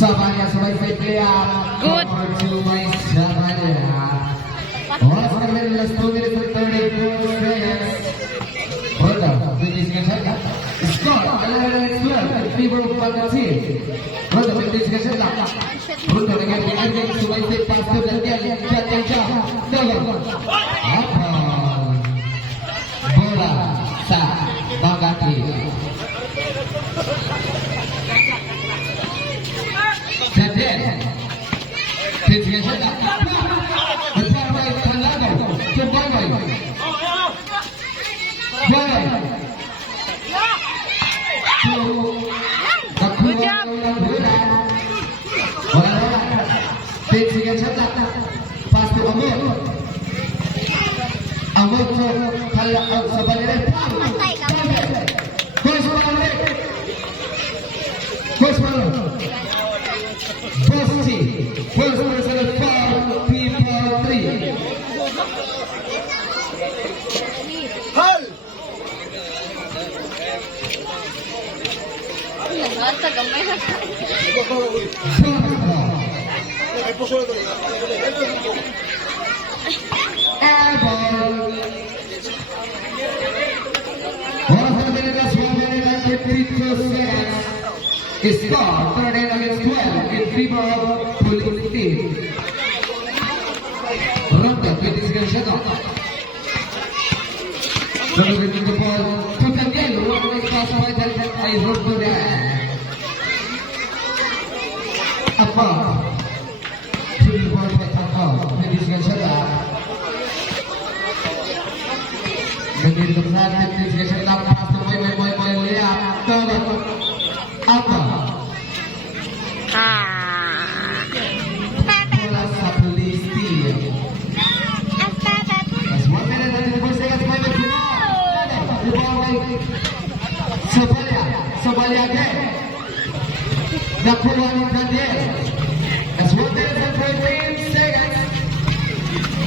Sabanya selesai clear. Good. Sabanya. Oh, sekarang last 2 minutes and 34 seconds. Hold on. Finish saja. Score. 11-12 in favor of Bagasi. Hold on. Finish saja. Hold on. Dengan selesai pastu dan dia yang jauh. Apa? Bola sa Bagasi. Score 13 against 12 in favor of Police team. Ronda 20 seconds shot. Delivering the ball to Kandel. One is passed by that I wrote to that. Apa? To the ball by Taka. 20 seconds shot. Delivering the ball 20 seconds shot. Pass to Boy Liap. Apa? Bola sa Police team. That's 1 minute and 34 seconds. Sabanya again. Nakuha ni Daniel. That's 1 minute and 14 seconds.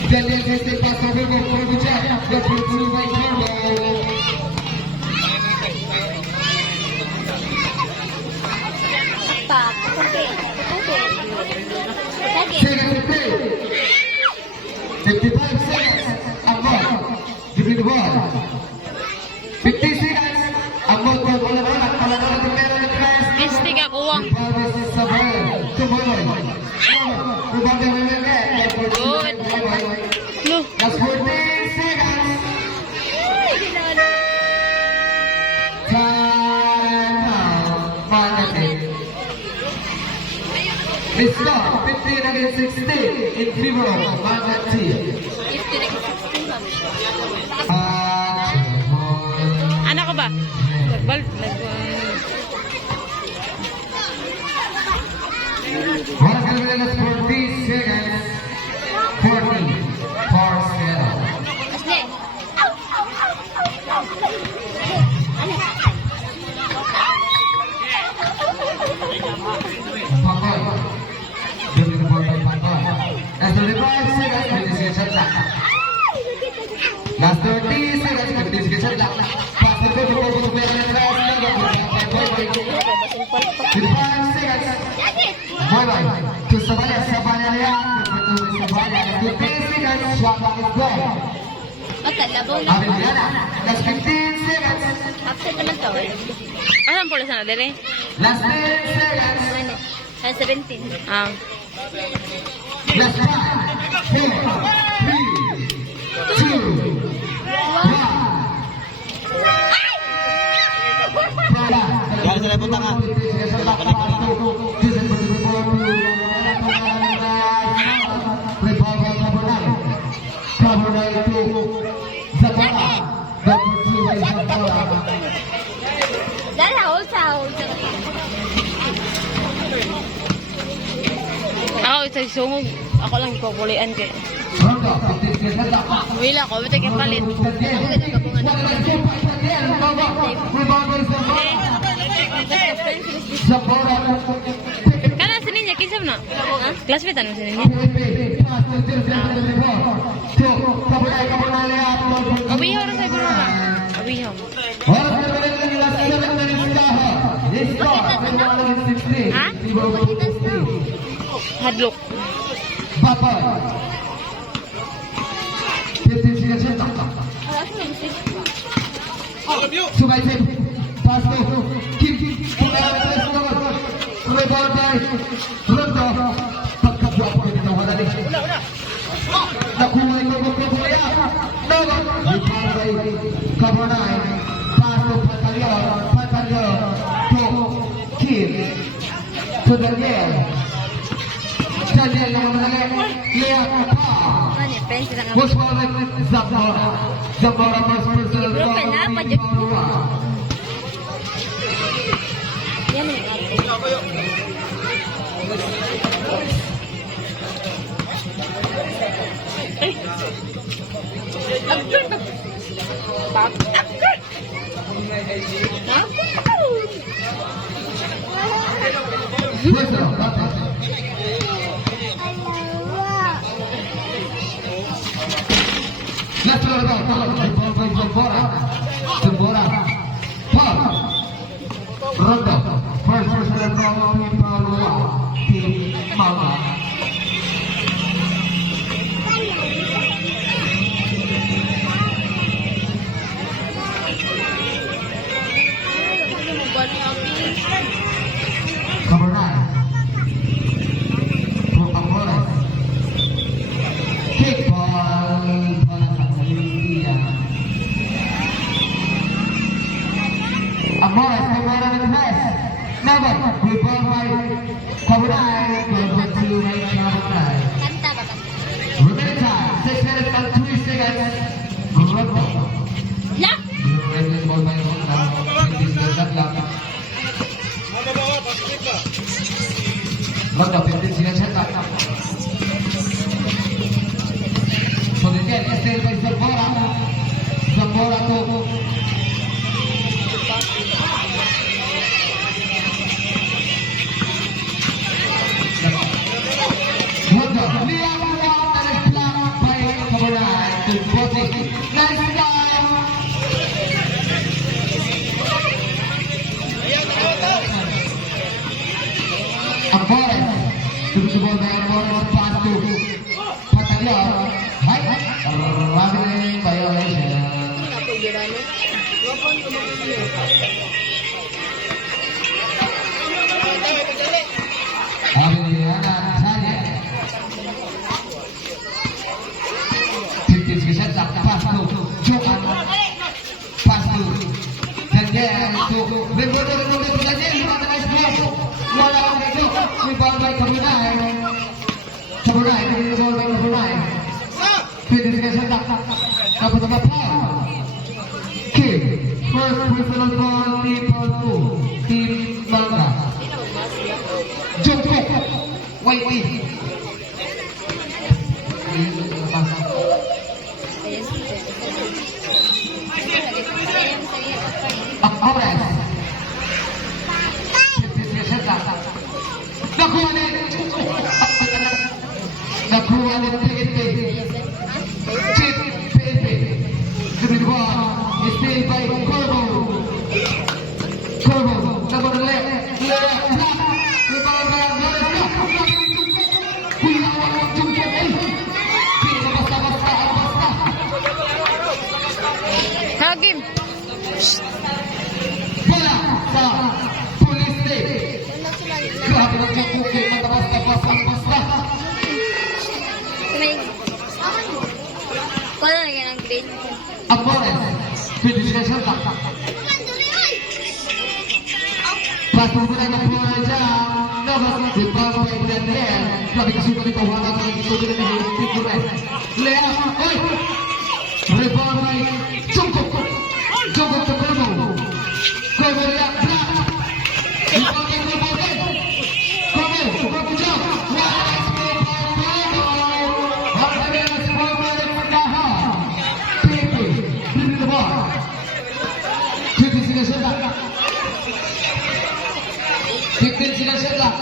Daniel has the pass over for Bujay. That's through by Carlo. Second 55 seconds. Amor, give me the ball. 50 seconds. Amor, bola. Kalau di merah di press. Mistik ako ang. Good. Look. That's 14 seconds. Time out. It's now 15 against 16 in favor of Bagasi. Anak ko ba? Once again, let's 40 seconds. 40 for zero. Pakoy. Demi the ball by Pakoy. That's 35 seconds. 50 seconds left. Last 30 seconds. 50 seconds left. Pass the ball to the last. 55 seconds. Bye. To Sabanya lihat. Sabanya. 15 seconds. Shot clock is gone. Arellana. That's 15 seconds. Absent naman to. Asan po na dere? Last 10 seconds. 17. Last 5, 4, 3, 2, 1. Jangan saya punta ka. Cover 2, Zapata, number 2. by Zambora. Dahil hold sa hold. Ako, ito sungog. Ako lang ipapulian ko. Rondo, 15 seconds left. Wala ko, ito kapalit. Ako ito kabungan. Zambora. Kana sa ninyo, kinsam na? Classmate ano sa ninyo? Awihaw na sa ibang mga. Awihaw. Ha? Hadlok. Bapak. 15 seconds left. Sungai Sip, Pasko, Kim, Sungai Barbay, Rondo, pagkabwa ko ito wala din. Nakuha ito mo po kaya, Nogo, Barbay, Kabonay, Pasko, Patalyo, to Kim, to Daniel, Daniel lang manali, Lea Pa. Ano yung pensi lang Most wanted Zambora. Zambora most personal. Bro, kenapa, Jack? Yan ang ay. Agad. Agad. Let's go about Zambora. Paul. Rondo. First personal from Palua. Team Mama. Kabonay. Amores. Kickball. Amores, Kabonay with the best. Never. We ball by Kabonay. Go to Kabonay. Kanta ba? Remaining time, 6 minutes and 3 seconds. Rondo. Lock! Remaining ball by Rondo. 20 seconds left. Rondo, 15 seconds left. So the net is still by Zambora. Zambora to Rondo. Liang Wang and is blocked by Kabonay to Bosi. Nice down. Amores. Tumusubol by Amores. Pass to Patalyo. Hi. Running violation. Avelina Tanya. 15 seconds left. Pass to Johan. Pass to Daniel to Daniel. Nice block. Wala ang dito. Rebound by Kabonay. Kabonay. Rebound by Kabonay. 20 seconds left. Tapos na Paul. Kim. First personal foul. Team Paul 2. Team Malta. Jungkook. Whitey. Amores. 15 seconds left. Nakuha ni PNP. Chip PNP. To be the ball is played by Corvo. Corvo. Number 11. Block. Rebound by Amores. Kuya ang Jungkook. Basta. Hagim! Bola sa Police State. Grabe ng Jungkook. Basta. May... Kung ano yan ang grade? Amores. 20 seconds left. Pass mo na ng bola dyan. Nabas. Rebound by Daniel. Grabe kasukat ito. Wala ka ng isugat na Lea. Oy! Rebound by Jungkook. 15 seconds left. 15 seconds left.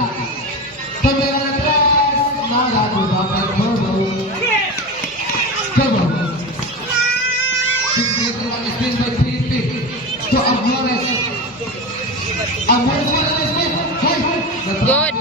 Kamera atras. Nalago dapat Turbo. Turbo. 6 seconds left. Spin by 3 to Amores. Amores wala na spin. Good.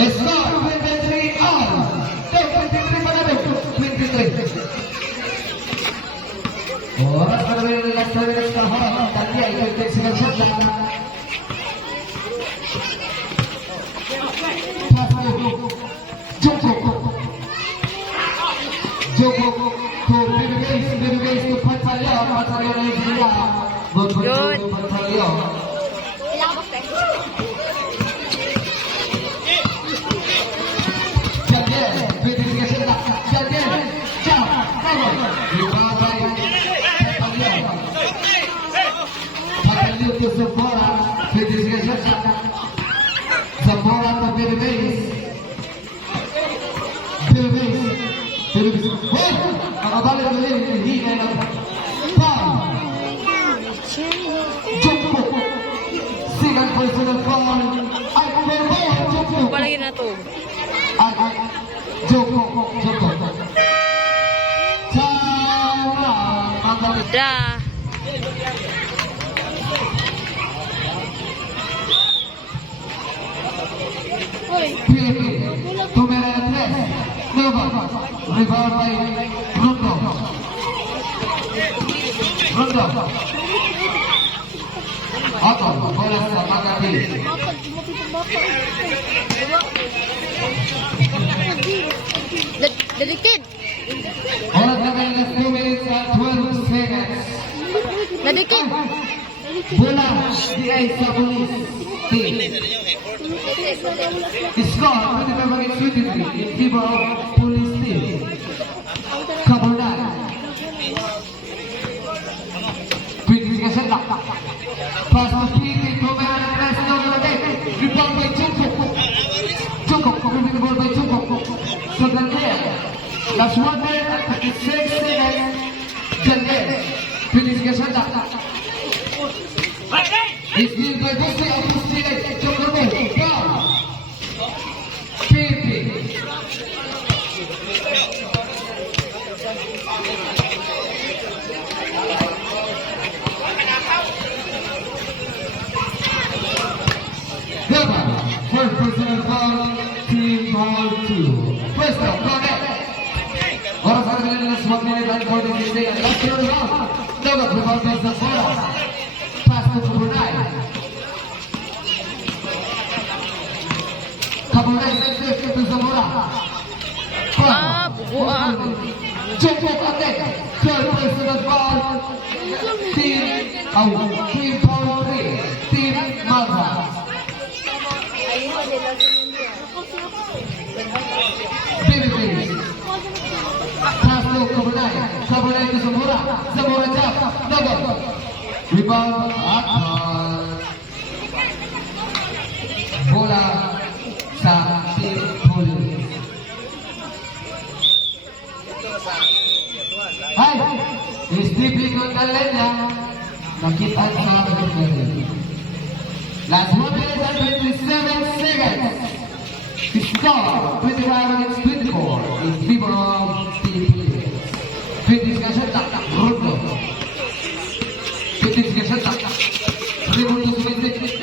Let's go, 23 on. 23 panalo, 23. Oras para rin last 3 minutes per half. Tanya, 20 seconds shot lang. Joko to Bibigay to Pantalyo na yung sila. Good. Pantalyo. Zamora to Bibigay. Nakabalik na rin, hindi na lang. Foul! Joko! Second personal foul. Ay, Joko! Palagi na to. Ay, Joko! Tara! Da. Tumera tres. Nova. Rebound by Rondo. Otto, bola sa Maccabi. Nadikit. Oras na kayo na 2 minutes and 12 seconds. Nadikit. Bola DI sa Police team. Score 25-23 in favor of Police team. Kabulay. 20 seconds left. Pass to Pete, Tumera na press number 8. Rebound by Joko, moving the ball by Joko. So Daniel, last 1 minute and 36 seconds. Daniel, 20 seconds left. It's been by Busi of Busi, Joko Mo, down. Pete. First personal foul, team foul 2. First down, go ahead. Oras na rin na 1 minute and 46 seconds. Last third round. Dapat rebound by Zamora. Pass to Kabunay. Kabunay sends it to Zamora. Buwan. Joko Kate. Third personal foul. Team foul 3. Team Malta. Baby. Pass to Kabunay to Zamora. Zamora jump. Double. Rebound at bola sa team Police. Ay! Stevie Gonzalez nakita sa Kabunay. Last 1 minute and 27 seconds. Score 25 against 24 in favor of Philippines. 20 seconds shot, Rudo. 20 seconds shot, Rimundo sumisit.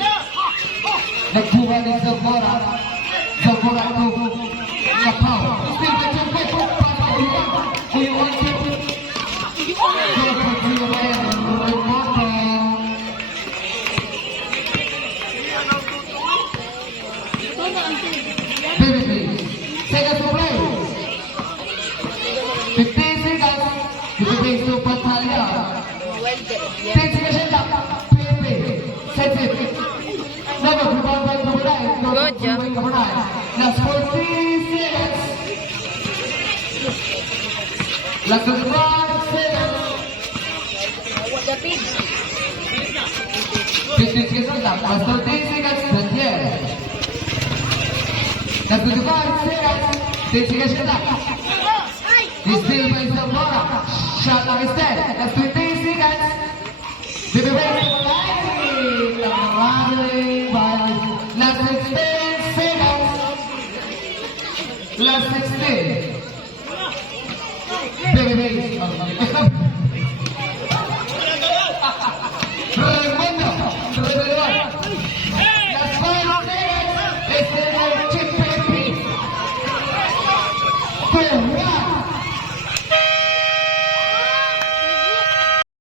Nagbuha ni Zamora. Zamora to Kapaw. Still by Jumbo. Uyuan to. Seconds to play. 15 seconds. Philippines to Patalia. 10 seconds shot. Pepe. Sets it. Never prepare by Kabulay. Good job. Last 40 seconds. Last 5 seconds. 15 seconds left. Last 30 seconds. Daniel. Last 25 seconds. 10 seconds left. He's still by Zamora. Shot on his head. Last 20 seconds. Baby Ray. Last 16 seconds. Last 16. Baby Ray.